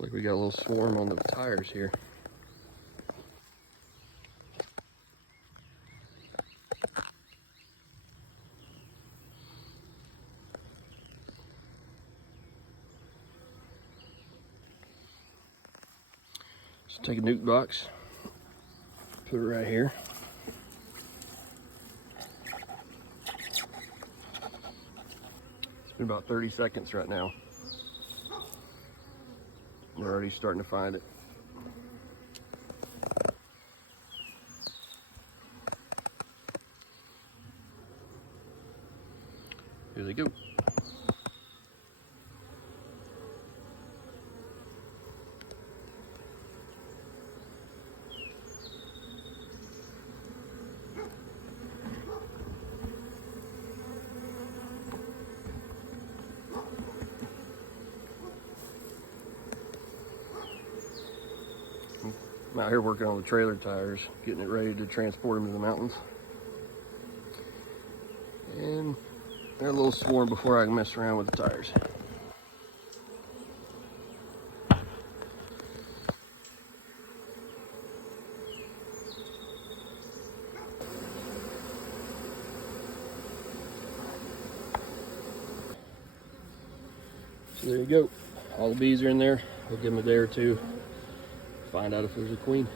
Looks like we got a little swarm on the tires here. So take a nuke box, put it right here. It's been about 30 seconds right now. We're already starting to find it. Here they go. I'm out here working on the trailer tires, getting it ready to transport them to the mountains. And they're a little swarm before I can mess around with the tires. So there you go. All the bees are in there. We'll give them a day or two. Find out if there's a queen.